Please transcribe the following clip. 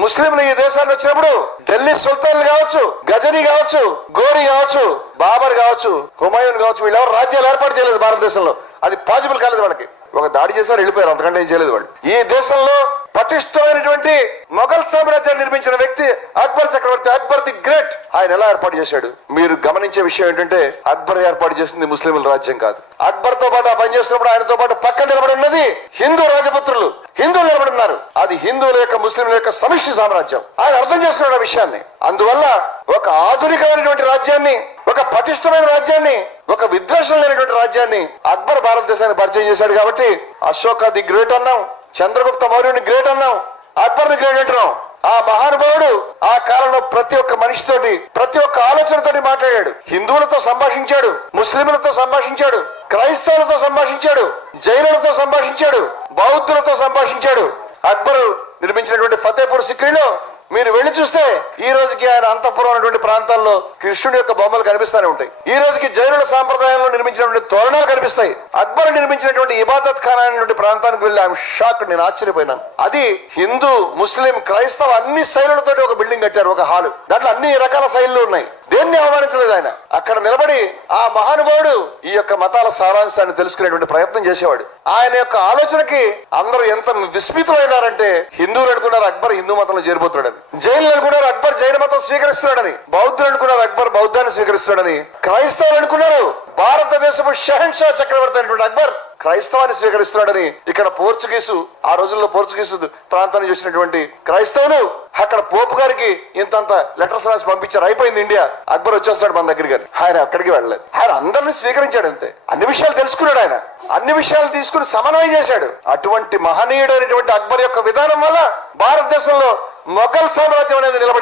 ముస్లింలు ఈ దేశాన్ని వచ్చినప్పుడు ఢిల్లీ సుల్తాన్లు కావచ్చు, గజనీ కావచ్చు, గోరీ కావచ్చు, బాబర్ కావచ్చు, హుమాయూన్ కావచ్చు, వీళ్ళెవరు రాజ్యాలు ఏర్పాటు చేయలేదు భారతదేశంలో. అది పాసిబుల్ కాలేదు వాళ్ళకి. ఒక దాడి చేశారు, వెళ్ళిపోయారు, అంతకంటే ఏం చేయలేదు వాళ్ళు. ఈ దేశంలో పటిష్టమైనటువంటి మొఘల్ సామ్రాజ్యాన్ని నిర్మించిన వ్యక్తి అక్బర్ చక్రవర్తి, అక్బర్ ది గ్రేట్. ఆయన ఎలా ఏర్పాటు చేశాడు? మీరు గమనించే విషయం ఏంటంటే అక్బర్ ఏర్పాటు చేసింది ముస్లింల రాజ్యం కాదు. అక్బర్ తో పాటు పనిచేస్తున్నప్పుడు ఆయనతో పాటు పక్కన నిలబడి ఉన్నది హిందూ రాజపుత్రులు, హిందువులు నిలబడి ఉన్నారు. అది హిందువుల యొక్క ముస్లింల యొక్క సమిష్టి సామ్రాజ్యం. ఆయన అర్థం చేసుకున్నాడు ఆ విషయాన్ని. అందువల్ల ఒక ఆధునికమైనటువంటి రాజ్యాన్ని, ఒక పటిష్టమైన రాజ్యాన్ని, ఒక విద్వేషం లేనటువంటి రాజ్యాన్ని అక్బర్ భారతదేశాన్ని పరిచయం చేశాడు. కాబట్టి అశోక ది గ్రేట్ అన్నాం, చంద్రగుప్త మౌర్యుని గ్రేట్ అన్నాం, అక్బర్ ని గ్రేట్ అంటున్నాం. ఆ మహానుభావుడు ఆ కాలంలో ప్రతి ఒక్క మనిషితోటి, ప్రతి ఒక్క ఆలోచనతోటి మాట్లాడాడు. హిందువులతో సంభాషించాడు, ముస్లింలతో సంభాషించాడు, క్రైస్తవులతో సంభాషించాడు, జైనులతో సంభాషించాడు, బౌద్ధులతో సంభాషించాడు. అక్బరు నిర్మించినటువంటి ఫతేపూర్ సిక్రీలో మీరు వెళ్లి చూస్తే ఈ రోజుకి ఆయన అంతఃపురం అనేటువంటి ప్రాంతాల్లో కృష్ణుడి యొక్క బొమ్మలు కనిపిస్తూనే ఉంటాయి. ఈ రోజుకి జైనుల సాంప్రదాయంలో నిర్మించినటువంటి తోరణాలు కనిపిస్తాయి. అక్బర్ నిర్మించినటువంటి ఇబాదత్ ఖానా అనేటువంటి ప్రాంతానికి వెళ్ళి ఐఎమ్ షాక్, నేను ఆశ్చర్యపోయినాను. అది హిందూ, ముస్లిం, క్రైస్తవ అన్ని శైలులతో ఒక బిల్డింగ్ కట్టారు, ఒక హాలు. దాంట్లో అన్ని రకాల శైలులు ఉన్నాయి. దేన్ని అవమానించలేదు ఆయన. అక్కడ నిలబడి ఆ మహానుభావుడు ఈ యొక్క మతాల సారాంశాన్ని తెలుసుకునేటువంటి ప్రయత్నం చేసేవాడు. ఆయన యొక్క ఆలోచనకి అందరూ ఎంత విస్మితులైనారంటే, హిందువులు అనుకున్నారు అక్బర్ హిందూ మతంలో చేరిపోతున్నాడని, జైనులు అనుకున్నారు అక్బర్ జైన మతం స్వీకరిస్తున్నాడని, బౌద్ధులు అనుకున్నారు అక్బర్ బౌద్ధాన్ని స్వీకరిస్తున్నాడని, క్రైస్తవులు అనుకున్నారు భారతదేశపు షహన్షా చక్రవర్తి అయినటువంటి అక్బర్ క్రైస్తవాన్ని స్వీకరిస్తున్నాడని. ఇక్కడ పోర్చుగీసు, ఆ రోజుల్లో పోర్చుగీసు ప్రాంతం నుంచి వచ్చినటువంటి క్రైస్తవులు అక్కడ పోపు గారికి ఇంతంత లెటర్స్ రాసి పంపించారు. అయిపోయింది ఇండియా, అక్బర్ వచ్చేస్తాడు మన దగ్గరికి అని. ఆయన అక్కడికి వెళ్ళలేదు. ఆయన అందరినీ స్వీకరించాడు అంతే. అన్ని విషయాలు తెలుసుకున్నాడు ఆయన, అన్ని విషయాలు తీసుకుని సమన్వయం చేశాడు. అటువంటి మహనీయుడు అయినటువంటి అక్బర్ యొక్క విధానం వల్ల భారతదేశంలో మొఘల్ సామ్రాజ్యం అనేది నిలబడింది.